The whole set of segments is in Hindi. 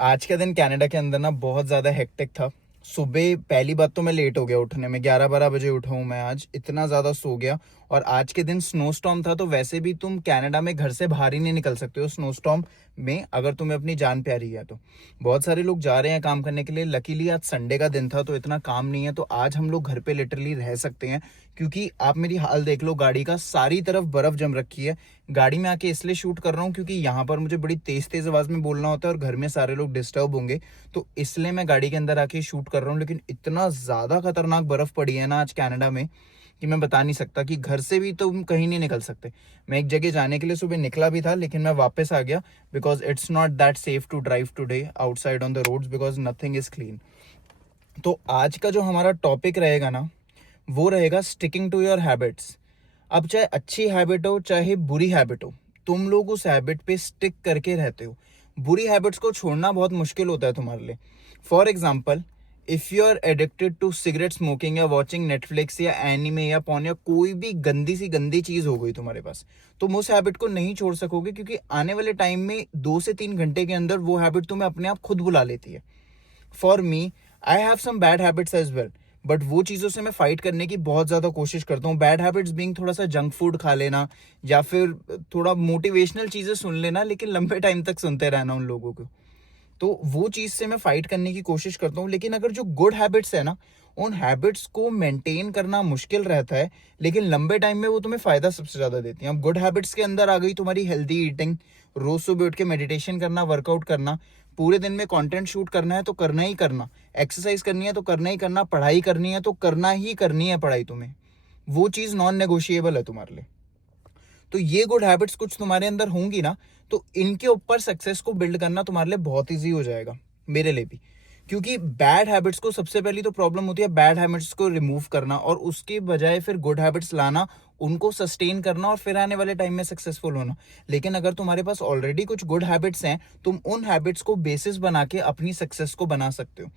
आज का दिन कनाडा के अंदर ना बहुत ज़्यादा हेक्टिक था। सुबह पहली बात तो मैं लेट हो गया उठने में, 11-12 बजे उठा हूँ मैं आज, इतना ज़्यादा सो गया। और आज के दिन स्नो स्टॉर्म था, तो वैसे भी तुम कनाडा में घर से बाहर ही नहीं निकल सकते हो स्नो स्टॉर्म में, अगर तुम्हें अपनी जान प्यारी है तो। बहुत सारे लोग जा रहे हैं काम करने के लिए। लकीली आज संडे का दिन था तो इतना काम नहीं है, तो आज हम लोग घर पे लिटरली रह सकते हैं। क्योंकि आप मेरी हाल देख लो, गाड़ी का सारी तरफ बर्फ जम रखी है। गाड़ी में आके इसलिए शूट कर रहा हूँ क्योंकि यहाँ पर मुझे बड़ी तेज तेज आवाज में बोलना होता है और घर में सारे लोग डिस्टर्ब होंगे, तो इसलिए मैं गाड़ी के अंदर आके शूट कर रहा हूँ। लेकिन इतना ज्यादा खतरनाक बर्फ पड़ी है ना आज कनाडा में कि मैं बता नहीं सकता, कि घर से भी तुम कहीं नहीं निकल सकते। मैं एक जगह जाने के लिए सुबह निकला भी था, लेकिन मैं वापस आ गया because it's not that safe to drive today outside on the roads because nothing is clean. तो आज का जो हमारा टॉपिक रहेगा ना, वो रहेगा स्टिकिंग टू योर हैबिट्स। अब चाहे अच्छी हैबिट हो चाहे बुरी हैबिट हो, तुम लोग उस हैबिट पे स्टिक करके रहते हो। बुरी हैबिट्स को छोड़ना बहुत मुश्किल होता है तुम्हारे लिए। For example, if you are addicted to cigarette smoking या वॉचिंग नेटफ्लिक्स या एनिमे या पॉर्न या कोई भी गंदी सी गंदी चीज हो गई तुम्हारे पास, तुम उस हैबिट को नहीं छोड़ सकोगे, क्योंकि आने वाले टाइम में 2 से 3 घंटे के अंदर वो हैबिट तुम्हें अपने आप खुद बुला लेती है। For me, I have some bad habits as well, but वो चीज़ों से मैं फाइट करने की बहुत ज़्यादा कोशिश करता हूँ। बैड हैबिट्स बीइंग थोड़ा सा जंक फूड खा लेना, या फिर थोड़ा मोटिवेशनल चीज़ें सुन लेना, लेकिन लंबे टाइम तक सुनते रहना उन लोगों को। तो वो चीज़ से मैं फाइट करने की कोशिश करता हूँ। लेकिन अगर जो गुड हैबिट्स है ना, उन हैबिट्स को मेंटेन करना मुश्किल रहता है, लेकिन लंबे टाइम में वो तुम्हें फायदा सबसे ज़्यादा देती हैं। अब गुड हैबिट्स के अंदर आ गई तुम्हारी हेल्दी ईटिंग, रोज सुबह उठ के मेडिटेशन करना, वर्कआउट करना, पूरे दिन में कंटेंट शूट करना है तो करना ही करना, एक्सरसाइज करनी है तो करना ही करना, पढ़ाई करनी है तो करना ही करनी है पढ़ाई तुम्हें। वो चीज़ नॉन नेगोशिएबल है तुम्हारे लिए। तो ये गुड हैबिट्स कुछ तुम्हारे अंदर होंगी ना, तो इनके ऊपर सक्सेस को बिल्ड करना तुम्हारे लिए बहुत ईजी हो जाएगा, मेरे लिए भी। क्योंकि बैड हैबिट्स को सबसे पहली तो प्रॉब्लम होती है बैड हैबिट्स को रिमूव करना, और उसके बजाय फिर गुड हैबिट्स लाना, उनको सस्टेन करना, और फिर आने वाले टाइम में सक्सेसफुल होना। लेकिन अगर तुम्हारे पास ऑलरेडी कुछ गुड हैबिट्स हैं, तुम उन हैबिट्स को बेसिस बना के अपनी सक्सेस को बना सकते हो।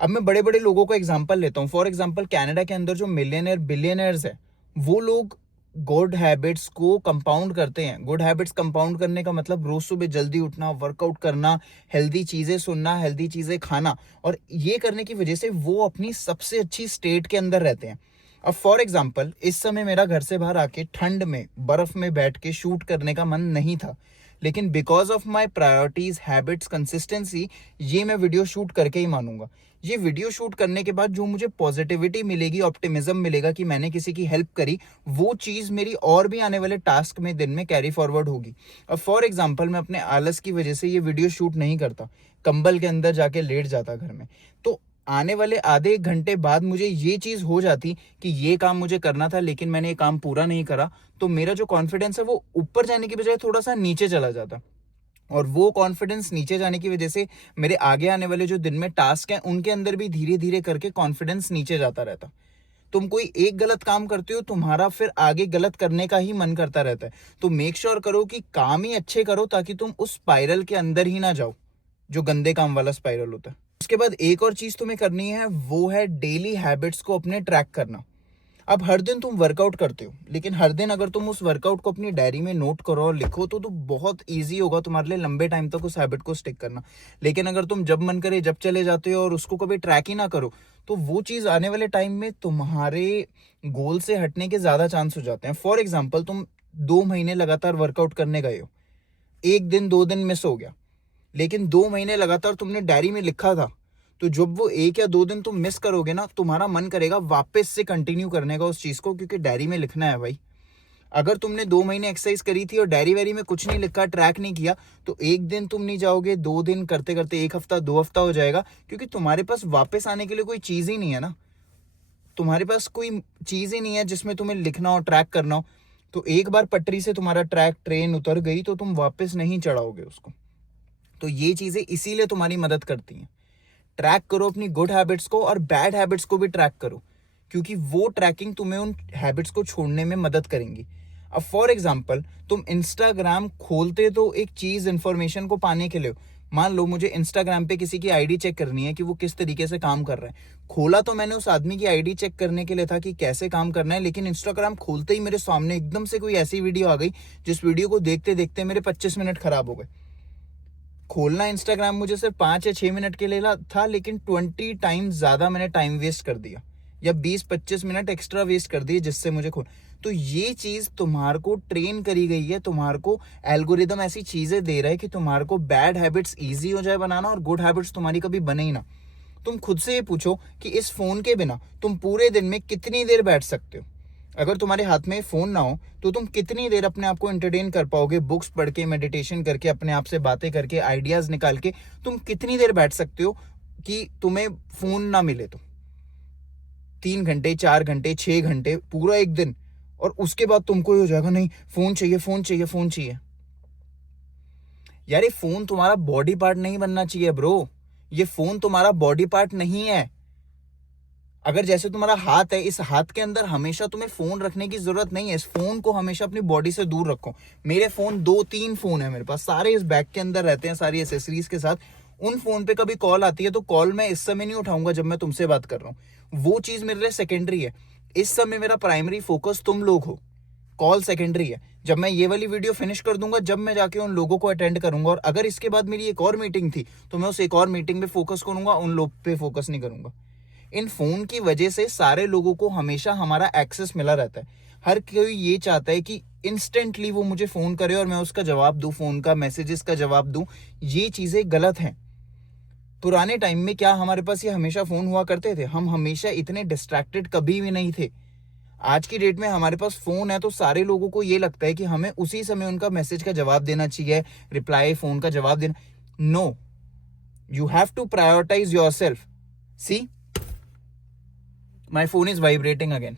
अब मैं बड़े बड़े लोगों को एग्जांपल लेता हूँ। फॉर एग्जांपल, कनाडा के अंदर जो मिलियनर बिलियनर्स है, वो लोग गुड हैबिट्स को कंपाउंड करते हैं। गुड हैबिट्स कंपाउंड करने का मतलब रोज सुबह जल्दी उठना, वर्कआउट करना, हेल्दी चीजें सुनना, हेल्दी चीजें खाना, और ये करने की वजह से वो अपनी सबसे अच्छी स्टेट के अंदर रहते हैं। अब फॉर एग्जाम्पल, इस समय मेरा घर से बाहर आके ठंड में बर्फ में बैठ के शूट करने का मन नहीं था, लेकिन because of my priorities, habits, consistency, ये मैं वीडियो शूट करके ही मानूंगा। ये वीडियो शूट करने के बाद जो मुझे पॉजिटिविटी मिलेगी, ऑप्टिमिज्म मिलेगा कि मैंने किसी की हेल्प करी, वो चीज मेरी और भी आने वाले टास्क में दिन में कैरी फॉरवर्ड होगी। अब फॉर एग्जाम्पल, मैं अपने आलस की वजह से ये वीडियो शूट नहीं करता, कंबल के अंदर जाके लेट जाता घर में, तो आने वाले आधे एक घंटे बाद मुझे ये चीज हो जाती कि ये काम मुझे करना था लेकिन मैंने ये काम पूरा नहीं करा, तो मेरा जो कॉन्फिडेंस है वो ऊपर जाने की बजाय थोड़ा सा नीचे चला जाता। और वो कॉन्फिडेंस नीचे जाने की वजह से मेरे आगे आने वाले जो दिन में टास्क हैं, उनके अंदर भी धीरे धीरे करके कॉन्फिडेंस नीचे जाता रहता। तुम कोई एक गलत काम करते हो, तुम्हारा फिर आगे गलत करने का ही मन करता रहता है। तो मेक श्योर करो कि काम ही अच्छे करो, ताकि तुम उस स्पाइरल के अंदर ही ना जाओ, जो गंदे काम वाला स्पाइरल होता है। उसके बाद एक और चीज तुम्हें करनी है, वो है डेली हैबिट्स को अपने ट्रैक करना। अब हर दिन तुम वर्कआउट करते हो, लेकिन हर दिन अगर तुम उस वर्कआउट को अपनी डायरी में नोट करो और लिखो, तो बहुत इजी होगा तुम्हारे लिए लंबे टाइम तक उस हैबिट को स्टिक करना। लेकिन अगर तुम जब मन करे जब चले जाते हो और उसको कभी ट्रैक ही ना करो, तो वो चीज आने वाले टाइम में तुम्हारे गोल से हटने के ज्यादा चांस हो जाते हैं। फॉर एग्जाम्पल, तुम 2 महीने लगातार वर्कआउट करने गए हो, एक दिन 2 दिन मिस हो गया, लेकिन 2 महीने लगातार तुमने डायरी में लिखा था, तो जब वो 1 या 2 दिन तुम मिस करोगे ना, तुम्हारा मन करेगा वापस से कंटिन्यू करने का उस चीज को, क्योंकि डायरी में लिखना है भाई। अगर तुमने 2 महीने एक्सरसाइज करी थी और डायरी वेरी में कुछ नहीं लिखा, ट्रैक नहीं किया, तो एक दिन तुम नहीं जाओगे, 2 दिन करते करते 1 हफ्ता 2 हफ्ता हो जाएगा, क्योंकि तुम्हारे पास वापस आने के लिए कोई चीज ही नहीं है ना। तुम्हारे पास कोई चीज ही नहीं है जिसमें तुम्हें लिखना हो, ट्रैक करना हो। तो एक बार पटरी से तुम्हारा ट्रैक, ट्रेन उतर गई, तो तुम वापस नहीं चढ़ाओगे उसको। तो ये चीजें इसीलिए तुम्हारी मदद करती हैं। ट्रैक करो अपनी गुड हैबिट्स को, और बैड हैबिट्स को भी ट्रैक करो, क्योंकि वो ट्रैकिंग तुम्हें उन हैबिट्स को छोड़ने में मदद करेंगी। अब फॉर एग्जाम्पल, तुम इंस्टाग्राम खोलते तो एक चीज इंफॉर्मेशन को पाने के लिए हो। मान लो मुझे इंस्टाग्राम पे किसी की आईडी चेक करनी है कि वो किस तरीके से काम कर रहा है। खोला तो मैंने उस आदमी की आईडी चेक करने के लिए था कि कैसे काम करना है, लेकिन इंस्टाग्राम खोलते ही मेरे सामने एकदम से कोई ऐसी वीडियो आ गई जिस वीडियो को देखते देखते मेरे 25 मिनट खराब हो गए। खोलना इंस्टाग्राम मुझे सिर्फ 5 या 6 मिनट के लिए था, लेकिन 20 टाइम्स ज्यादा मैंने टाइम वेस्ट कर दिया, या 20-25 मिनट एक्स्ट्रा वेस्ट कर दिए जिससे मुझे खोल। तो ये चीज तुम्हारे को ट्रेन करी गई है, तुम्हारे को एल्गोरिदम ऐसी चीजें दे रहा है कि तुम्हारे को बैड हैबिट्स इजी हो जाए बनाना और गुड हैबिट्स तुम्हारी कभी बने ही ना। तुम खुद से ये पूछो कि इस फोन के बिना तुम पूरे दिन में कितनी देर बैठ सकते हो। अगर तुम्हारे हाथ में फोन ना हो तो तुम कितनी देर अपने आप को एंटरटेन कर पाओगे, बुक्स पढ़ के, मेडिटेशन करके, अपने आप से बातें करके, आइडियाज निकाल के तुम कितनी देर बैठ सकते हो कि तुम्हें फोन ना मिले तो? 3 घंटे, 4 घंटे, 6 घंटे, पूरा एक दिन। और उसके बाद तुमको ही हो जाएगा नहीं फोन चाहिए, फोन चाहिए, फोन चाहिए। यार ये फोन तुम्हारा बॉडी पार्ट नहीं बनना चाहिए ब्रो। ये फोन तुम्हारा बॉडी पार्ट नहीं है। अगर जैसे तुम्हारा हाथ है, इस हाथ के अंदर हमेशा तुम्हें फोन रखने की जरूरत नहीं है। इस फोन को हमेशा अपनी बॉडी से दूर रखो। मेरे फोन 2-3 फोन है मेरे पास, सारे इस बैग के अंदर रहते हैं, सारी एसेसरीज के साथ। उन फोन पे कभी कॉल आती है तो कॉल मैं इस समय नहीं उठाऊंगा जब मैं तुमसे बात कर रहा हूँ। वो चीज मेरे लिए सेकेंडरी है। इस समय मेरा प्राइमरी फोकस तुम लोग हो, कॉल सेकेंडरी है। जब मैं ये वाली वीडियो फिनिश कर दूंगा, जब मैं जाके उन लोगों को अटेंड करूंगा, और अगर इसके बाद मेरी एक और मीटिंग थी तो मैं उस एक और मीटिंग पे फोकस करूंगा, उन लोग पे फोकस नहीं करूंगा। इन फोन की वजह से सारे लोगों को हमेशा हमारा एक्सेस मिला रहता है। हर कोई ये चाहता है कि इंस्टेंटली वो मुझे फोन करे और मैं उसका जवाब दूं, फोन का, मैसेजेस का जवाब दूं। ये चीजें गलत हैं। पुराने टाइम में क्या हमारे पास ये हमेशा फोन हुआ करते थे? हम हमेशा इतने डिस्ट्रैक्टेड कभी भी नहीं थे। आज की डेट में हमारे पास फोन है तो सारे लोगों को ये लगता है कि हमें उसी समय उनका मैसेज का जवाब देना चाहिए, रिप्लाई, फोन का जवाब देना। No, you have to prioritize yourself. See, my phone is vibrating again.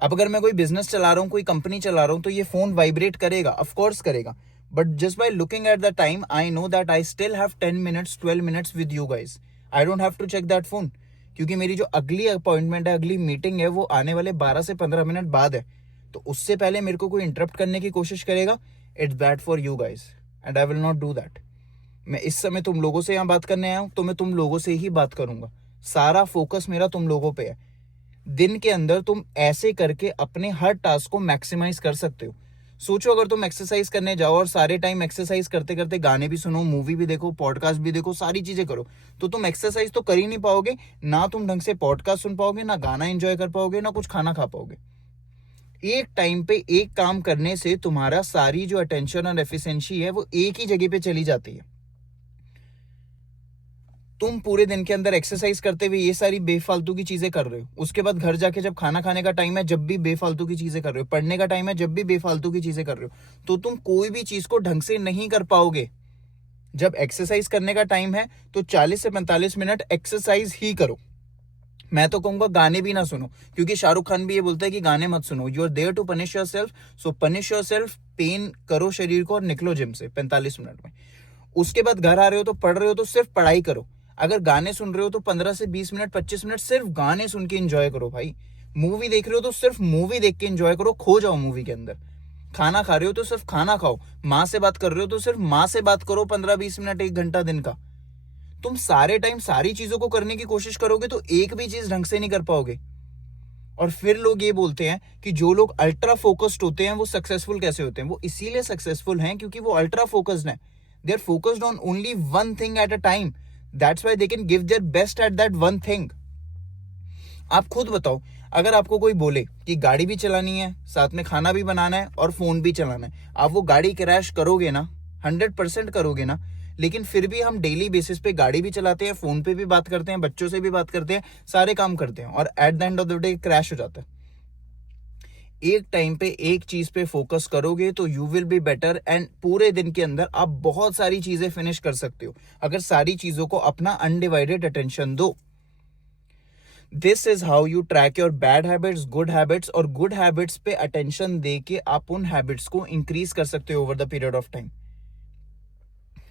अब अगर मैं कोई बिजनेस चला रहा हूँ, कोई कंपनी चला रहा हूँ, तो ये फोन वाइब्रेट करेगा, ऑफकोर्स करेगा। But just by looking at the time I know that I still have 10 minutes, 12 minutes with you guys. I don't have to check that phone, क्योंकि मेरी जो अगली अपॉइंटमेंट है, अगली मीटिंग है, वो आने वाले 12 से 15 मिनट बाद है। तो उससे पहले मेरे को कोई इंटरप्ट करने की कोशिश करेगा, it's bad for you guys and I will not do that. मैं इस समय तुम लोगों से यहाँ बात करने आया हूँ तो मैं तुम लोगों से ही बात करूंगा। सारा फोकस मेरा तुम लोगों पे है। दिन के अंदर तुम ऐसे करके अपने हर टास्क को मैक्सिमाइज कर सकते हो। सोचो, अगर तुम एक्सरसाइज करने जाओ और सारे टाइम एक्सरसाइज करते करते गाने भी सुनो, मूवी भी देखो, पॉडकास्ट भी देखो, सारी चीजें करो, तो तुम एक्सरसाइज तो कर ही नहीं पाओगे। ना तुम ढंग से पॉडकास्ट सुन पाओगे, ना गाना एंजॉय कर पाओगे, ना कुछ खाना खा पाओगे। एक टाइम पे एक काम करने से तुम्हारा सारी जो अटेंशन और एफिशिएंसी है वो एक ही जगह पे चली जाती है। तुम पूरे दिन के अंदर एक्सरसाइज करते हुए ये सारी बेफालतू की चीजें कर रहे हो, उसके बाद घर जाके जब खाना खाने का टाइम है जब भी बेफालतू की चीजें कर रहे हो, पढ़ने का टाइम है जब भी बेफालतू की चीजें कर रहे हो, तो तुम कोई भी चीज को ढंग से नहीं कर पाओगे। जब एक्सरसाइज करने का टाइम है तो 40 से 45 मिनट एक्सरसाइज ही करो। मैं तो कहूंगा गाने भी ना सुनो, क्योंकि शाहरुख खान भी ये बोलता है कि गाने मत सुनो। You are there to punish yourself, so punish yourself, pain करो शरीर को और निकलो जिम से 45 मिनट में। उसके बाद घर आ रहे हो तो पढ़ रहे हो तो सिर्फ पढ़ाई करो। अगर गाने सुन रहे हो तो 15 से 20 मिनट, 25 मिनट सिर्फ गाने सुन के एंजॉय करो भाई। मूवी देख रहे हो तो सिर्फ मूवी देख के एंजॉय करो, खो जाओ मूवी के अंदर। खाना खा रहे हो तो सिर्फ खाना खाओ। माँ से बात कर रहे हो तो सिर्फ माँ से बात करो 15-20 मिनट, 1 घंटा दिन का। तुम सारे टाइम सारी चीजों को करने की कोशिश करोगे तो एक भी चीज ढंग से नहीं कर पाओगे। और फिर लोग ये बोलते हैं कि जो लोग अल्ट्रा फोकस्ड होते हैं वो सक्सेसफुल कैसे होते हैं? वो इसीलिए सक्सेसफुल हैं क्योंकि वो अल्ट्रा फोकस्ड हैं। They are focused on only one thing at a time. That's why they can give their best at that one thing. आप खुद बताओ, अगर आपको कोई बोले कि गाड़ी भी चलानी है, साथ में खाना भी बनाना है और फोन भी चलाना है, आप वो गाड़ी क्रैश करोगे ना? 100% करोगे ना? लेकिन फिर भी हम डेली बेसिस पे गाड़ी भी चलाते हैं, फोन पे भी बात करते हैं, बच्चों से भी बात करते हैं, सारे काम करते हैं, और at the end of the day crash हो जाता है। एक टाइम पे एक चीज पे फोकस करोगे तो you will be better, and पूरे दिन के अंदर आप बहुत सारी चीजें फिनिश कर सकते हो अगर सारी चीजों को अपना अनडिवाइडेड अटेंशन दो। This is how you track your bad habits, good habits, और गुड हैबिट्स पे अटेंशन दे के आप उन हैबिट्स को इंक्रीज कर सकते हो over the period of time.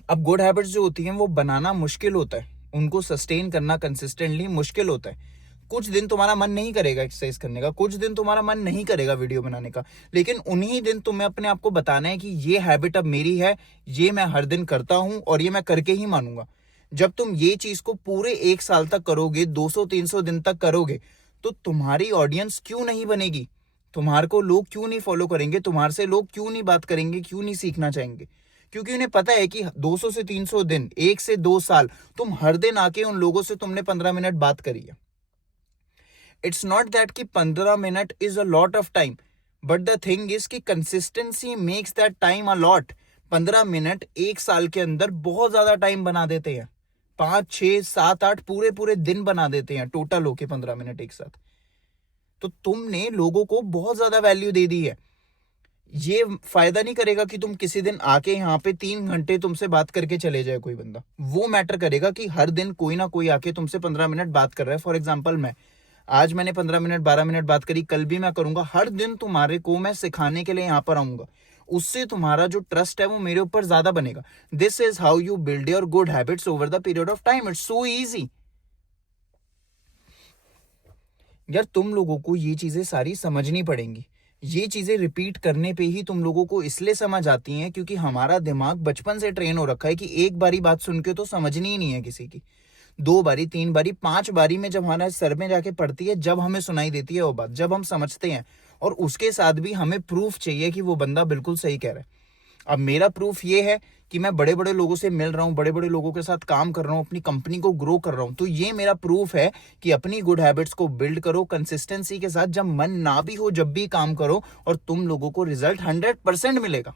अब गुड हैबिट्स जो होती हैं वो बनाना मुश्किल होता है, उनको सस्टेन करना कंसिस्टेंटली मुश्किल होता है। कुछ दिन तुम्हारा मन नहीं करेगा एक्सरसाइज करने का, कुछ दिन तुम्हारा मन नहीं करेगा वीडियो बनाने का, लेकिन उन्हीं दिन तुम्हें अपने आप को बताना है कि ये हैबिट अब मेरी है, ये मैं हर दिन करता हूं और ये मैं करके ही मानूंगा। जब तुम ये चीज को पूरे 1 साल तक करोगे, 200-300 दिन तक करोगे, तो तुम्हारी ऑडियंस क्यों नहीं बनेगी? तुम्हारे को लोग क्यों नहीं फॉलो करेंगे? तुम्हारे से लोग क्यों नहीं बात करेंगे? क्यों नहीं सीखना चाहेंगे? क्योंकि उन्हें पता है कि 200 से 300 दिन, 1 से 2 साल तुम हर दिन आके उन लोगों से तुमने 15 मिनट बात करी है. इट्स नॉट दैट कि 15 minute is a lot of time, but the thing is कि consistency makes that time a lot. 15 minute 1 साल के अंदर बहुत ज्यादा टाइम बना देते हैं. 5, 6, 7, 8 पूरे पूरे दिन बना देते हैं टोटल होके 15 मिनट एक साथ. तो तुमने लोगों को बहुत ज्यादा वैल्यू दे दी है. ये फायदा नहीं करेगा कि तुम किसी दिन आके यहाँ पे 3 घंटे तुमसे बात करके चले जाए कोई बंदा. वो मैटर करेगा कि हर दिन कोई ना कोई आके तुमसे 15 मिनट बात कर रहा है. फॉर एग्जाम्पल मैं आज मैंने 15 मिनट 12 मिनट बात करी, कल भी मैं करूंगा. हर दिन तुम्हारे को मैं सिखाने के लिए यहाँ पर आऊंगा. उससे तुम्हारा जो ट्रस्ट है वो मेरे ऊपर ज्यादा बनेगा. This is how you build your good habits over the period of time. It's so easy. यार तुम लोगों को ये चीजें सारी समझनी पड़ेंगी. ये चीजें रिपीट करने पे ही तुम लोगों को इसलिए समझ आती हैं क्योंकि हमारा दिमाग बचपन से ट्रेन हो रखा है कि एक बारी बात सुन के तो समझनी ही नहीं है किसी की. 2 बारी 3 बारी 5 बारी में जब हमारे सर में जाके पड़ती है, जब हमें सुनाई देती है वो बात, जब हम समझते हैं. और उसके साथ भी हमें प्रूफ चाहिए कि वो बंदा बिल्कुल सही कह रहा है. अब मेरा प्रूफ ये है कि मैं बड़े बड़े लोगों से मिल रहा हूँ, बड़े बड़े लोगों के साथ काम कर रहा हूँ, अपनी कंपनी को ग्रो कर रहा हूँ. तो ये मेरा प्रूफ है कि अपनी गुड हैबिट्स को बिल्ड करो कंसिस्टेंसी के साथ. जब मन ना भी हो जब भी काम करो और तुम लोगों को रिजल्ट 100% मिलेगा.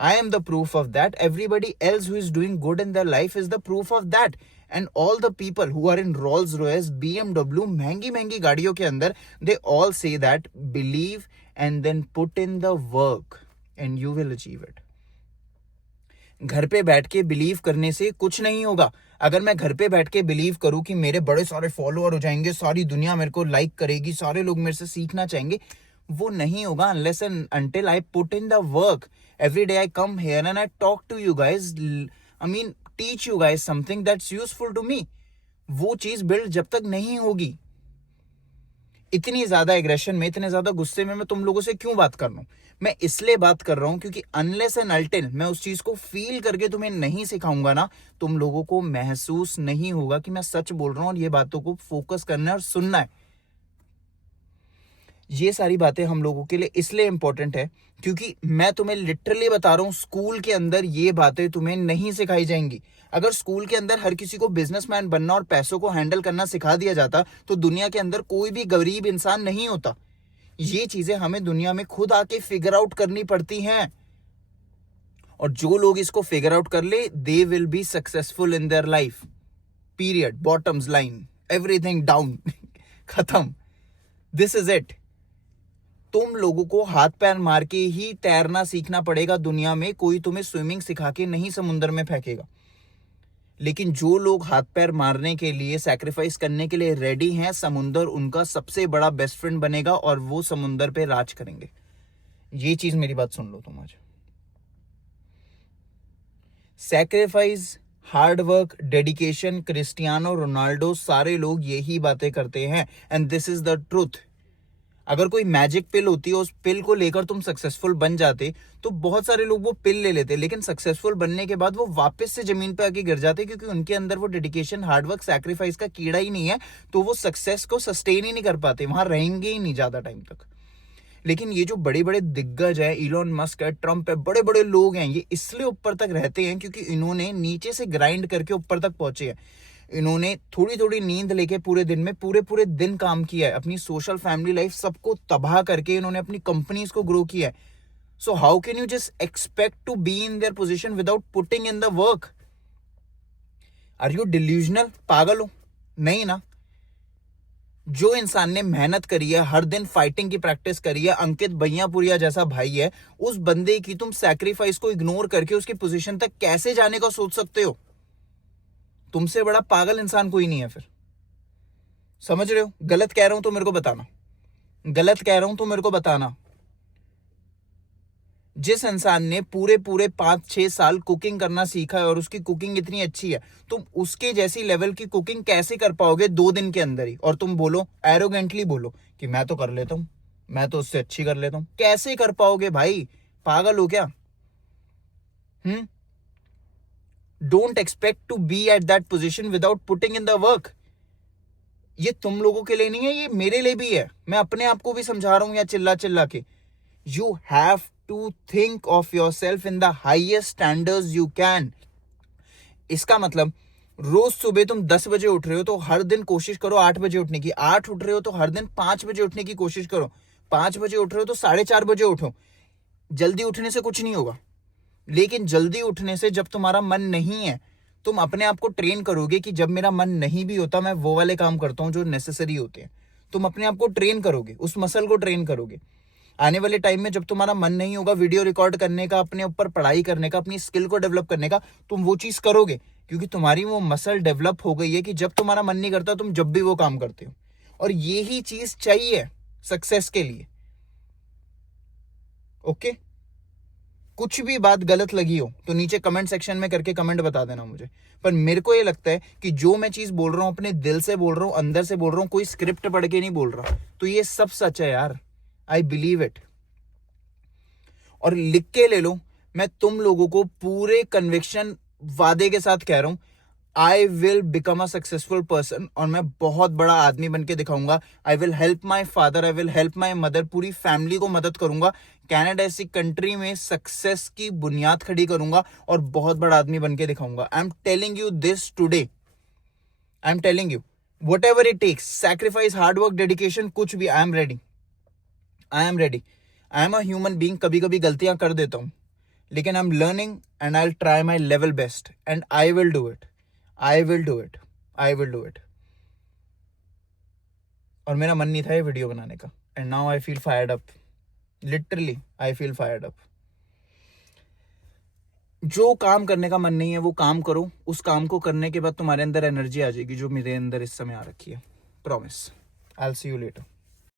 I am the proof of that. Everybody else who is doing good in their life is the proof of that. And all the people who are in Rolls Royce, BMW, महंगी महंगी गाड़ियों के अंदर, they all say that believe and then put in the work and you will achieve it. घर पे बैठ के बिलीव करने से कुछ नहीं होगा. अगर मैं घर पे बैठ के बिलीव करूं कि मेरे बड़े सारे फॉलोअर हो जाएंगे, सारी दुनिया मेरे को लाइक करेगी, सारे लोग मेरे से सीखना चाहेंगे, वो नहीं होगा unless and until I put in the work. Every day I come here and I talk to you guys. I mean, teach you guys something that's useful to me. वो चीज बिल्ड जब तक नहीं होगी. इतनी ज्यादा एग्रेशन में, इतने ज्यादा गुस्से में मैं तुम लोगों से क्यों बात कर रहा हूं? मैं इसलिए बात कर रहा हूं क्योंकि अनलेस एंड अनटिल मैं उस चीज को फील करके तुम्हें नहीं सिखाऊंगा ना, तुम लोगों को महसूस नहीं होगा कि मैं सच बोल रहा हूं और ये बातों को फोकस करना है और सुनना है. ये सारी बातें हम लोगों के लिए इसलिए इंपॉर्टेंट है क्योंकि मैं तुम्हें लिटरली बता रहा हूं, स्कूल के अंदर ये बातें तुम्हें नहीं सिखाई जाएंगी. अगर स्कूल के अंदर हर किसी को बिजनेसमैन बनना और पैसों को हैंडल करना सिखा दिया जाता तो दुनिया के अंदर कोई भी गरीब इंसान नहीं होता. ये चीजें हमें दुनिया में खुद आके फिगर आउट करनी पड़ती हैं. और जो लोग इसको फिगर आउट कर ले, they will be successful in their life. Period. Bottoms line. Everything down. खत्म. This is it. तुम लोगों को हाथ पैर मार के ही तैरना सीखना पड़ेगा दुनिया में. कोई तुम्हें स्विमिंग सिखा के नहीं समुद्र में फेंकेगा. लेकिन जो लोग हाथ पैर मारने के लिए, सैक्रिफाइस करने के लिए रेडी हैं, समुंदर उनका सबसे बड़ा बेस्ट फ्रेंड बनेगा और वो समुंदर पे राज करेंगे. ये चीज मेरी बात सुन लो तुम आज. Sacrifice, hard work, dedication, Cristiano Ronaldo, सारे लोग यही बातें करते हैं. And this is the truth. अगर कोई मैजिक पिल होती, उस पिल को लेकर तुम सक्सेसफुल बन जाते तो बहुत सारे लोग वो पिल ले लेते, लेकिन सक्सेसफुल बनने के बाद वो वापस से जमीन पे आके गिर जाते क्योंकि उनके अंदर वो डेडिकेशन, हार्डवर्क, सैक्रिफाइस का कीड़ा ही नहीं है. तो वो सक्सेस को सस्टेन ही नहीं कर पाते, वहां रहेंगे ही नहीं ज्यादा टाइम तक. लेकिन ये जो बड़े बड़े दिग्गज है, इलॉन मस्क है, ट्रंप है, बड़े बड़े लोग हैं, ये इसलिए ऊपर तक रहते हैं क्योंकि इन्होंने नीचे से ग्राइंड करके ऊपर तक पहुंचे हैं. इन्होंने थोड़ी थोड़ी नींद लेके पूरे दिन में पूरे पूरे दिन काम किया है. अपनी सोशल, फैमिली लाइफ सबको तबाह करके इन्होंने अपनी कंपनीज को ग्रो किया है. So how can you just expect to be in their position without putting in the work? Are you delusional? पागल हो? नहीं ना. जो इंसान ने मेहनत करी है, हर दिन फाइटिंग की प्रैक्टिस करी है, अंकित भैयापुरिया जैसा भाई है, उस बंदे की तुम सैक्रिफाइस को इग्नोर करके उसकी पोजीशन तक कैसे जाने का सोच सकते हो? तुमसे बड़ा पागल इंसान कोई नहीं है फिर. समझ रहे हो? गलत कह रहा हूं तो मेरे को बताना. गलत कह रहा हूं तो मेरे को बताना. जिस इंसान ने पूरे पूरे 5-6 साल कुकिंग करना सीखा है और उसकी कुकिंग इतनी अच्छी है, तुम उसके जैसी लेवल की कुकिंग कैसे कर पाओगे 2 दिन के अंदर ही? और तुम बोलो, एरोगेंटली बोलो कि मैं तो कर लेता हूं, मैं तो उससे अच्छी कर लेता हूं. कैसे कर पाओगे भाई? पागल हो क्या? Don't expect to be at that position without putting in the work. ये तुम लोगों के लिए नहीं है, ये मेरे लिए भी है. मैं अपने आप को भी समझा रहा हूं या चिल्ला चिल्ला के. You have to think of yourself in the highest standards you can. इसका मतलब रोज सुबह तुम 10 बजे उठ रहे हो तो हर दिन कोशिश करो 8 बजे उठने की। 8 उठ रहे हो तो हर दिन 5 बजे उठने की कोशिश करो। 5 बजे उठ रहे हो तो 4:30 बजे उठो। जल्दी उठने से कुछ नहीं होगा, लेकिन जल्दी उठने से जब तुम्हारा मन नहीं है, तुम अपने आप को ट्रेन करोगे कि जब मेरा मन नहीं भी होता मैं वो वाले काम करता हूं जो नेसेसरी होते हैं। तुम अपने आप को ट्रेन करोगे, उस मसल को ट्रेन करोगे। आने वाले टाइम में जब तुम्हारा मन नहीं होगा वीडियो रिकॉर्ड करने का, अपने ऊपर पढ़ाई करने का, अपनी स्किल को डेवलप करने का, तुम वो चीज करोगे क्योंकि तुम्हारी वो मसल डेवलप हो गई है कि जब तुम्हारा मन नहीं करता तुम जब भी वो काम करते हो। और ये ही चीज चाहिए सक्सेस के लिए। ओके, कुछ भी बात गलत लगी हो तो नीचे कमेंट सेक्शन में करके कमेंट बता देना मुझे। पर मेरे को ये लगता है कि जो मैं चीज बोल रहा हूं अपने दिल से बोल रहा हूं, अंदर से बोल रहा हूं, कोई स्क्रिप्ट पढ़ के नहीं बोल रहा। तो ये सब सच है यार, आई बिलीव इट। और लिख के ले लो, मैं तुम लोगों को पूरे कन्विक्शन वादे के साथ कह रहा हूं, I will become a successful person. और मैं बहुत बड़ा आदमी बन के दिखाऊंगा। I will help my father, I will help my mother, पूरी फैमिली को मदद करूंगा। कनाडा ऐसी कंट्री में सक्सेस की बुनियाद खड़ी करूंगा और बहुत बड़ा आदमी बन के दिखाऊंगा। I am telling you this today, I am telling you whatever it takes, sacrifice, hard work, dedication, कुछ भी, I am ready, I am ready. I am a human being, कभी कभी गलतियां कर देता हूं, लेकिन I am learning and I will try my level best and I will do it, I will do it, I will do it. और मेरा मन नहीं था ये वीडियो बनाने का, and now I feel fired up, literally I feel fired up. जो काम करने का मन नहीं है वो काम करो। उस काम को करने के बाद तुम्हारे अंदर एनर्जी आ जाएगी जो मेरे अंदर इस समय आ रखी है। Promise. I will see you later.